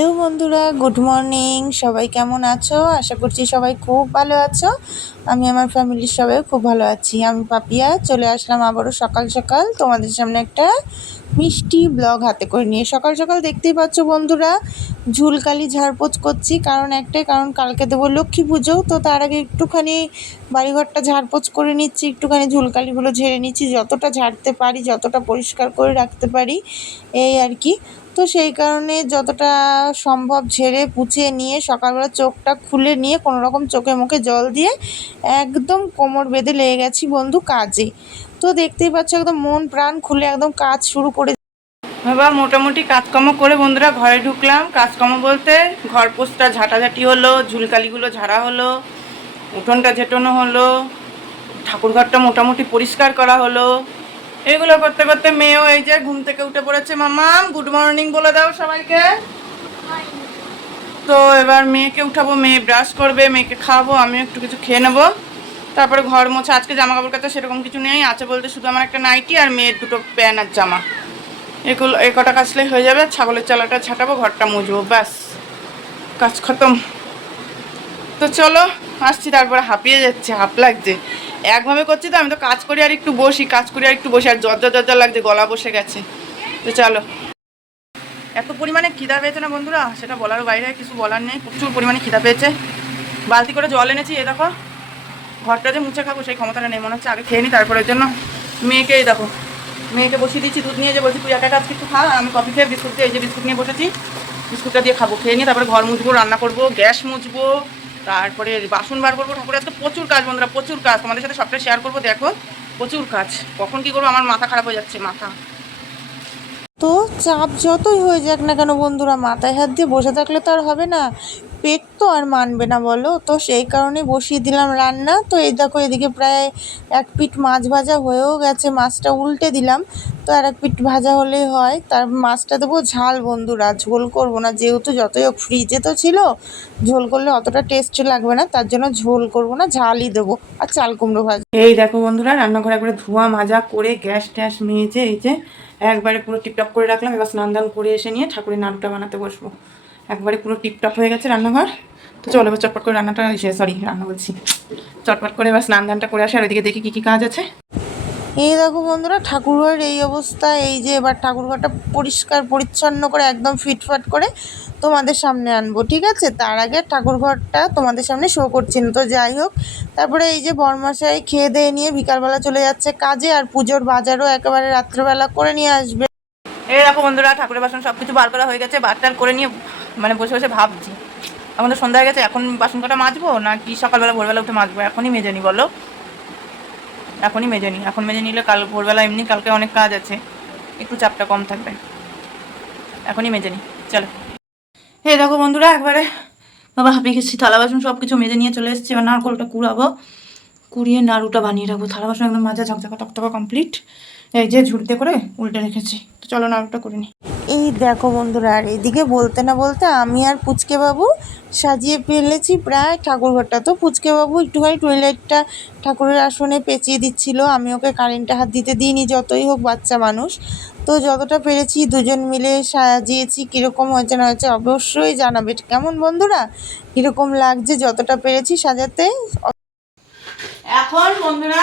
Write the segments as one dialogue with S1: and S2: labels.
S1: Hello বন্ধুরা, good morning. সবাই কেমন আছো? আশা করছি সবাই খুব ভালো আছো। আমি আমার ফ্যামিলির সবাই খুব ভালো আছি। আমি পাপিয়া, চলে আসলাম আবারও সকাল সকাল। তোমাদের সামনে একটা মিষ্টি ব্লগ হাতে করে নিয়ে। সকাল সকাল দেখতেই পাচ্ছ বন্ধুরা, ঝুলকালি ঝাড়পোছ করছি। কারণ একটাই কারণ, কালকে দেবো লক্ষ্মী পুজো। তো তার আগে একটুখানি বাড়িঘরটা ঝাড়পোছ করে নিচ্ছি। একটুখানি ঝুলকালিগুলো ঝেড়ে নিচ্ছি। যতটা ঝাড়তে পারি, যতটা পরিষ্কার করে রাখতে পারি, এই আর কি। তো সেই কারণে যতটা সম্ভব ঝেড়ে পুছে নিয়ে সকালবেলা চোখটা খুলে নিয়ে কোনো রকম চোখে মুখে জল দিয়ে একদম কোমর বেঁধে লেগে গেছি বন্ধু কাজে। তো দেখতেই পাচ্ছ একদম মন প্রাণ খুলে একদম কাজ শুরু করে
S2: বাবা, মোটামুটি কাজকর্ম করে বন্ধুরা ঘরে ঢুকলাম। কাজকর্ম বলতে ঘর পোস্টটা ঝাঁটাঝাঁটি হলো, ঝুলকালিগুলো ঝাড়া হলো, উঠোনটা ঝেটানো হলো, ঠাকুরঘরটা মোটামুটি পরিষ্কার করা হলো। এগুলো করতে করতে মেয়েও এই যে ঘুম থেকে উঠে পড়েছে মামাম গুড মর্নিং বলে দাও সবাইকে। তো এবার মেয়েকে উঠাবো, মেয়ে ব্রাশ করবে, মেয়েকে খাওয়াবো, আমিও একটু কিছু খেয়ে নেব। তারপরে ঘর মোছা, আজকে জামা কাপড় কাছে সেরকম কিছু নেই, আছে বলতে শুধু আমার একটা নাইটি আর মেয়ের দুটো প্যান্ট আর জামা। এগুলো, এ কটা কাচলেই হয়ে যাবে, ছাগলের চালাটা ছাটাবো, ঘরটা মুছবো, ব্যাস, কাজ খতম। তো চলো, আসছি, তারপরে হাঁপিয়ে যাচ্ছে, হাঁপ লাগছে। একভাবে করছি তো, আমি তো কাজ করি আর একটু বসি, কাজ করি আর একটু বসি, আর জ্বর জ্বর লাগছে, গলা বসে গেছে। তো চলো। এত পরিমাণে খিদা পেয়েছে না বন্ধুরা? সেটা বলার বাইরে কিছু বলার নেই, প্রচুর পরিমাণে খিদা পেয়েছে। বালতি করে জল এনেছি এ দেখো। ঘরটা যে মুছে খাব, সেই ক্ষমতাটা নেই, মনে হচ্ছে আগে খেয়ে নিই তারপরের জন্য। মেয়েকে এই দেখো, মেয়েকে বসিয়ে দিচ্ছি, দুধ নিয়ে যে বলছি, তুই একা আজকে একটু খা, আর আমি কফি খেয়ে বিস্কুট দিয়ে, এই যে বিস্কুট নিয়ে বসেছি, বিস্কুটটা দিয়ে খাব, খেয়ে নিয়ে তারপরে ঘর মুছবো, রান্না করব, গ্যাস মুছবো তারপরে বাসন বার করব, ঠাকুরের তো প্রচুর কাজ বন্ধুরা, প্রচুর কাজ। তোমাদের সাথে সবটা শেয়ার করব, দেখো, প্রচুর কাজ। কখন কি করব, আমার মাথা খারাপ হয়ে যাচ্ছে, মাথা।
S1: তো চাপ যতই হয়ে যাক না কেন বন্ধুরা, মাথায় হাত দিয়ে বসে থাকলে তো আর হবে না। পেট তো আর মানবে না, বলো। তো সেই কারণে বসিয়ে দিলাম রান্না। তো এই দেখো, এদিকে প্রায় এক পিঠ মাছ ভাজা হয়েও গেছে। মাছটা উল্টে দিলাম। তো আর এক পিঠ ভাজা হলেই হয়। তার মাছটা দেবো ঝাল, বন্ধুরা। ঝোল করব না। যেহেতু যতই হোক ফ্রিজে তো ছিল, ঝোল করলে অতটা টেস্ট লাগবে না। তার জন্য ঝোল করব না, ঝালই দেবো। আর চাল কুমড়ো ভাজা।
S2: এই দেখো, বন্ধুরা, রান্নাঘরে একবারে ধোয়া মাজা করে গ্যাস ট্যাস মেজে এই যে, একবারে পুরো টিপটপ করে রাখলাম। এবার স্নান দান করে এসে নিয়ে ঠাকুরের নাড়ুটা বানাতে বসবো। একবারে পুরো টিপটপ হয়ে গেছে রান্নাঘর। তো চলো এবার চটপট করে রান্নাটা এসে সরি রান্না বলছি। চটপট করে এবার স্নান দানটা করে আসে আর ওইদিকে দেখি কী কী কাজ আছে।
S1: এই দেখো বন্ধুরা ঠাকুরঘরের এই অবস্থা এই যে এবার ঠাকুরঘরটা পরিষ্কার পরিচ্ছন্ন করে একদম ফিটফাট করে তোমাদের সামনে আনব ঠিক আছে? তার আগে ঠাকুরঘরটা তোমাদের সামনে শো করছি না তো যাই হোক। তারপরে এই যে বরমাসাই খেয়ে দিয়ে নিয়ে বিকালবেলা চলে যাচ্ছে কাজে আর পুজোর বাজারও একেবারে রাত্রেবেলা করে নিয়ে আসবে।
S2: এই দেখো বন্ধুরা ঠাকুরের বাসন সব কিছু বার করা হয়ে গেছে বারটার করে নিয়ে মানে বসে বসে ভাবছি। এখন তো সন্ধ্যা হয়ে গেছে, এখন বাসন কটা মাজবো না কি সকালবেলা, ভোরবেলা উঠে মাজবো? এখনই মেজে নি বলো। এখনই মেজে নি এখন মেজে নিলে কাল, ভোরবেলা এমনি কালকে অনেক কাজ আছে। একটু চাপটা কম থাকবে। এখনই মেজে নি চলো। এই দেখো বন্ধুরা, একবারে বাবা হাঁপিয়ে গেছি, থালা বাসন সব কিছু মেজে নিয়ে চলে এসেছি, এবার নারকলটা কুড়াবো। কুড়িয়ে নাড়ুটা বানিয়ে রাখব, থালা বাসন একদম মাজা ঝকঝকা টকটকা কমপ্লিট এই যে ঝুড়িতে করে উল্টে রেখেছি, তো চলো নাড়ুটা করে নিই।
S1: এই দেখো বন্ধুরা, আর এদিকে বলতে না বলতে আমি আর পুচকে বাবু সাজিয়ে ফেলেছি প্রায় ঠাকুরঘরটা তো পুচকে বাবু একটুখানি টয়লেটটা ঠাকুরের আসনে পেঁচিয়ে দিচ্ছিল। আমি ওকে কারেন্টে হাত দিতে দিইনি, যতই হোক বাচ্চা মানুষ। তো যতটা পেরেছি দুজন মিলে সাজিয়েছি, কীরকম হয়েছে না হয়েছে অবশ্যই জানাবে। কেমন বন্ধুরা? কীরকম লাগছে যতটা পেরেছি সাজাতে?
S2: এখন বন্ধুরা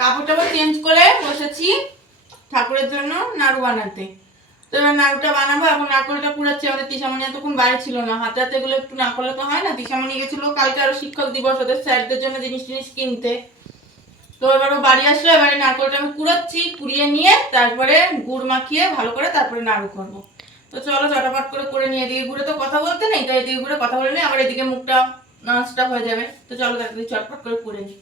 S2: কাপড় টাপড় চেঞ্জ করে বসেছি ঠাকুরের জন্য নাড়ু বানাতে। তো এবার নাড়ুটা বানাবো, এখন নারকলটা কুড়াচ্ছি আমাদের তিসামণি এতক্ষণ বাইরে ছিল না। হাতে হাতে এগুলো একটু না করলে তো হয় না তিসামণি গেছিল কালকে আরও শিক্ষক দিবস, ওদের স্যারদের জন্য জিনিস টিনিস কিনতে। তো এবার ও বাড়ি আসলো, এবারে নারকলটা আমি কুড়াচ্ছি কুড়িয়ে নিয়ে তারপরে গুড় মাখিয়ে ভালো করে তারপরে নাড়ু করব। তো চলো চটাপট করে করে নিয়ে এদিকে ঘুরে তো কথা বলতে নেই, তাই এদিকে ঘুরে কথা বলে নিই আবার এদিকে মুখটা নাচটা হয়ে যাবে। তো চলো তাড়াতাড়ি চটপট করে করে নিই।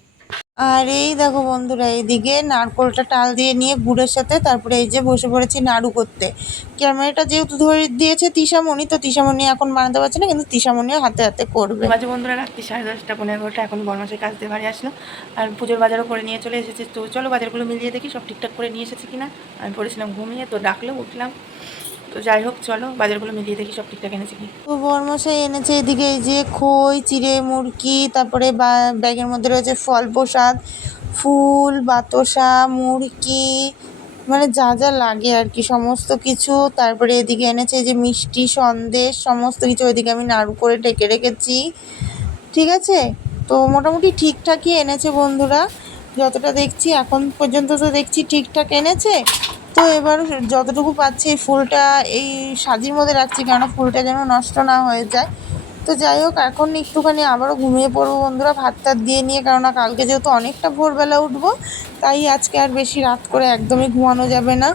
S1: আর এই দেখো বন্ধুরা, এইদিকে নারকোলটা টাল দিয়ে নিয়ে গুড়ের সাথে তারপরে এই যে বসে পড়েছি নাড়ু করতে। ক্যামেরাটা যেহেতু ধরে দিয়েছে তিশামণি, তো তিশামণি এখন বানাতে পারছে না, কিন্তু তিশামণিও হাতে হাতে করবে।
S2: মাঝে বন্ধুরা রাত্রি সাড়ে দশটা, পনেরো এগারোটা, এখন বর্মাসের কাজ দিয়ে বাড়ি আসলো আর পুজোর বাজারও করে নিয়ে চলে এসেছে। তো চলো বাজারগুলো মিলিয়ে দেখি, সব ঠিকঠাক করে নিয়ে এসেছে কিনা। আমি পড়েছিলাম ঘুমিয়ে, তো ডাকলো উঠলাম। তো যাই হোক, চলো, বাজারগুলো মিলিয়ে দেখি, সব ঠিকঠাক এনেছে কি।
S1: তো বরমশাই এনেছে এদিকে এই যে খই, চিড়ে মুরকি তারপরে ব্যাগের মধ্যে রয়েছে ফল প্রসাদ, ফুল বাতাসা মুরকি মানে যা যা লাগে আর কি, সমস্ত কিছু। তারপরে এদিকে এনেছে যে মিষ্টি, সন্দেশ, সমস্ত কিছু ওইদিকে আমি নাড়ু করে ঢেকে রেখেছি। ঠিক আছে? তো মোটামুটি ঠিকঠাকই এনেছে বন্ধুরা। যতটা দেখছি, এখন পর্যন্ত তো দেখছি ঠিকঠাক এনেছে। তো এবার যতটুকু পাচ্ছি এই ফুলটা এই সাজির মধ্যে রাখছি কেননা ফুলটা যেন নষ্ট না হয়ে যায়। তো যাই হোক, এখন একটুখানি আবারও ঘুমিয়ে পড়ব বন্ধুরা ভাত টাত দিয়ে নিয়ে, কেননা কালকে যেহেতু অনেকটা ভোরবেলা উঠবো, তাই আজকে আর বেশি রাত করে একদমই ঘুমানো যাবে না।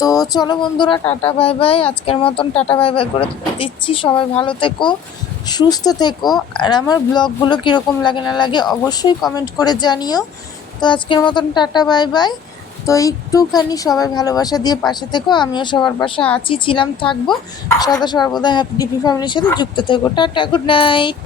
S1: তো চলো বন্ধুরা, টাটা, বাই বাই। আজকের মতন টাটা, বাই বাই করে দিচ্ছি। সবাই ভালো থেকো, সুস্থ থেকো। আর আমার ব্লগগুলো কীরকম লাগে না লাগে অবশ্যই কমেন্ট করে জানিও। তো আজকের মতন টাটা, বাই বাই। তো একটুখানি সবাই ভালোবাসা দিয়ে পাশে থেকো। আমিও সবার পাশে আছি, ছিলাম, থাকব। সদা সর্বদা হ্যাপি ডিপি ফ্যামিলির সাথে যুক্ত থেকো। Tata good night